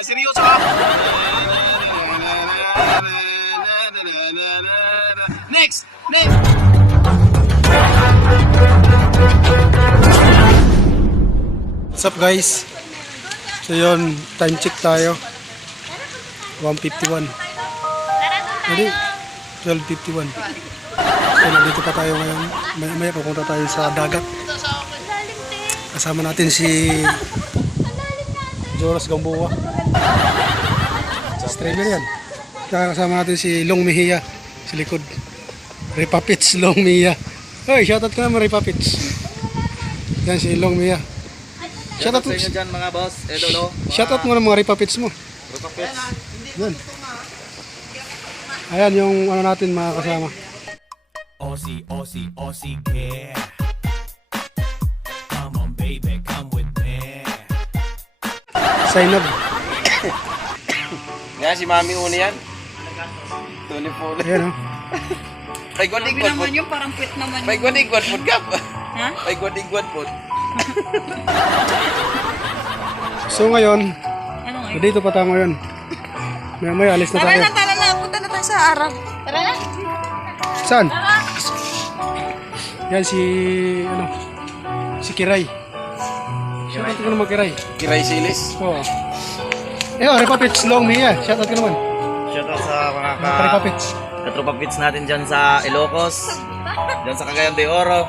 Seryoso ka? Next! Next! What's up guys? So yun, time check tayo. 1:51. Hindi, 12:51. So nandito pa tayo ngayon. Maya pupunta tayo sa dagat. Kasama natin si Joros Gamboa. Streamer yan. Kasama natin si Long Mejia. Si likod. Repapits Long Mejia. Hoy, shoutout ka naman Repapits. Yan si Long Mejia. Shoutout mo dyan mga boss. Edolo. Shoutout mo ng mga Repapits mo. Repapits. Yan. Ayan yung ano natin mga kasama. Aussie, Aussie, Aussie care. Come on baby, come with me. Zainab. Yan si Mami Una yan. Tulipulo. Ayan o. Ay gwadig-gwad po. Yung parang quit naman Ay gwadig-gwad po gap. Ha? Ay gwadig-gwad po. So ngayon, Ano ngayon? dito pa tayo ngayon. Maya alis na tayo. Tara na. Punta na tayo sa Arab. Tara na. Saan? Yan si, ano, si Kiray. Shoutout ko naman Kiray. Kiray Silis. Oo. Repapits Long Mejia. Shoutout ko naman. Shoutout sa mga Repapits. katropa pits natin dyan sa Ilocos, dyan sa Cagayan de Oro,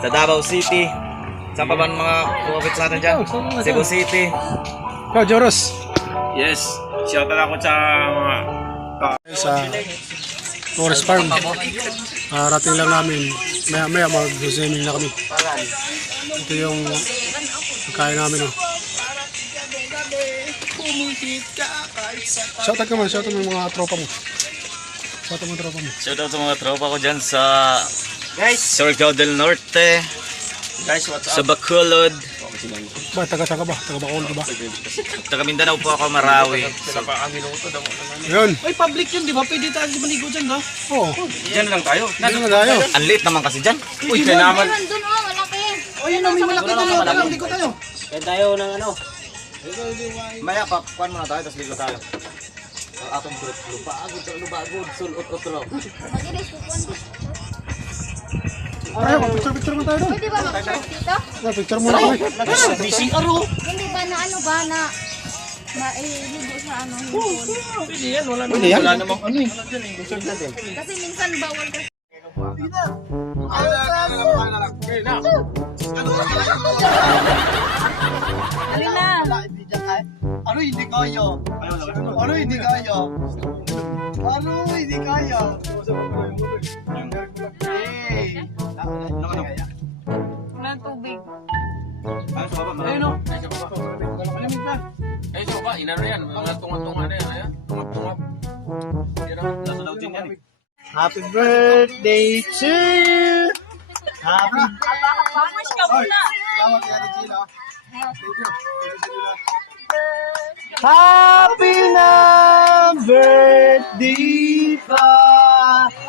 sa Davao City. Saan pa ba ang mga katropa pits natin dyan? Cebu City. Joros. Yes. Shoutout ako sa mga Sa Forest Farm. Rating lang namin. Maya mag-swimming na kami. Ito yung pagkain namin. Oh. Shoutout ka man. Shoutout mo yung mga tropa mo. Shoutout mo yung tropa mo. Shoutout sa mga tropa ko dyan sa Surigao del Norte, sa Bacolod, Ba, taga-taga ba? Taga-Bacolod ba? taga Mindanao po ako, Marawi. Ayun. Ay, public yun, di ba? Pwede tayo maligo dyan, no? Oo. Diyan lang tayo. Dito na tayo. Ang liit naman kasi dyan. Uy, kaya naman. Doon malaki. O, yun, may malaki tayo. Tara, ligo tayo. Kaya tayo ng ano. Maya, pakuan muna tayo, tapos ligo tayo. Ang atong group, lubagod, sulot-utro. Mag-ilis pupuan. Ay, picture mo tayo doon. Pwede ba mag-short dito? Picture muna kami. VCR, oh. Hindi ba na ano ba na mailigo sa ano hipon? Pwede yan, wala Pwede yan? Wala namang ano eh. Kasi minsan bawal kasi. Alin na? Ano hindi kaya? Ano hindi kaya? Ano hindi kaya? Hey! Walang tubig. Ayun, oh. Malamig pa. Ayun, so ba? Inano yan. Mga tunga-tunga na yan. Ayan. Tungap-tungap. Yan naman. Nasa daw din yan eh. Happy birthday to you! Happy Bamas ka muna. Happy na birthday pa!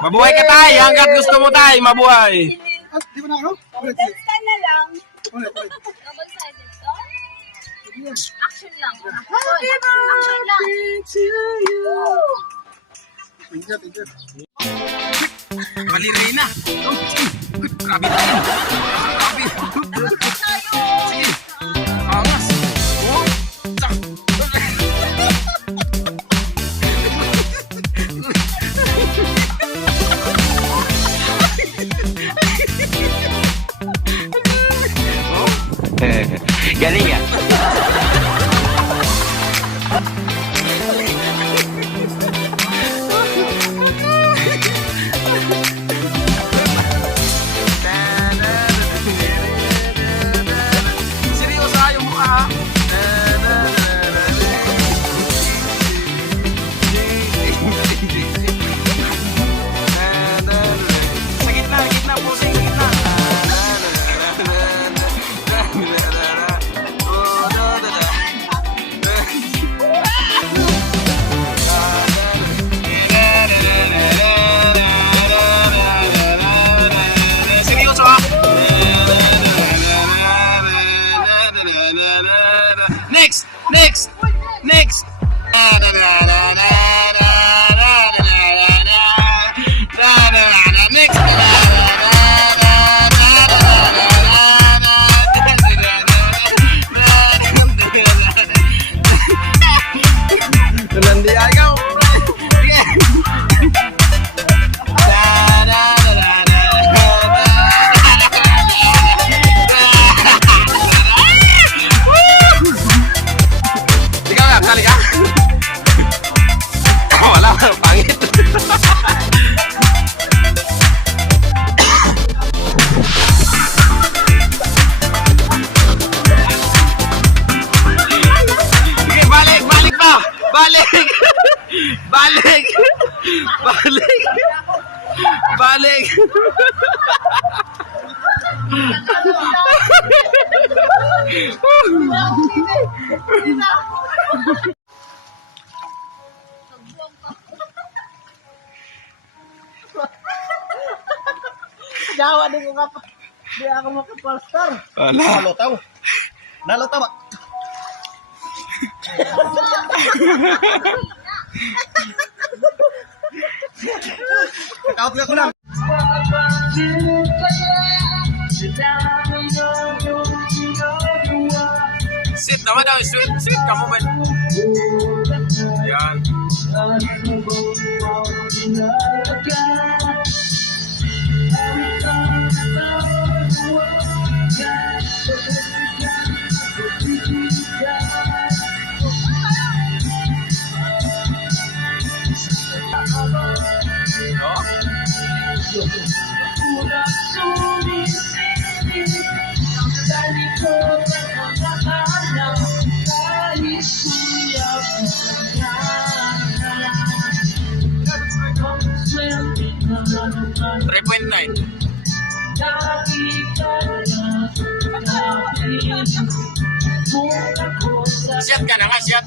Mabuhay ka tayo. Hanggat gusto mo tayo. Mabuhay. Di ba na ano? Ka na lang. Ulit. Double-sided to? Action lang. Action lang. To you! Malilay na. Grabe tayo. Grabe. Sige. Angas. Oh. Galing ya. Seryoso ayaw mo ka ha? Sa gitna po, sa gitna. Oh. Next! Next! Next! Next! Tulandi agaw. Ikaw nga, kali ka. Wala, pangit. Sige, balik, balik pa. Balik. Balik. Balik. Balik. Jawa din ko ka pa. Di ako makapalstar. Wala. Nalutaw. Nalutaw ba? Out nga ko lang. Sit naman daw, sit. Sit ka mo ba? Yan. Siat ka na nga, siat.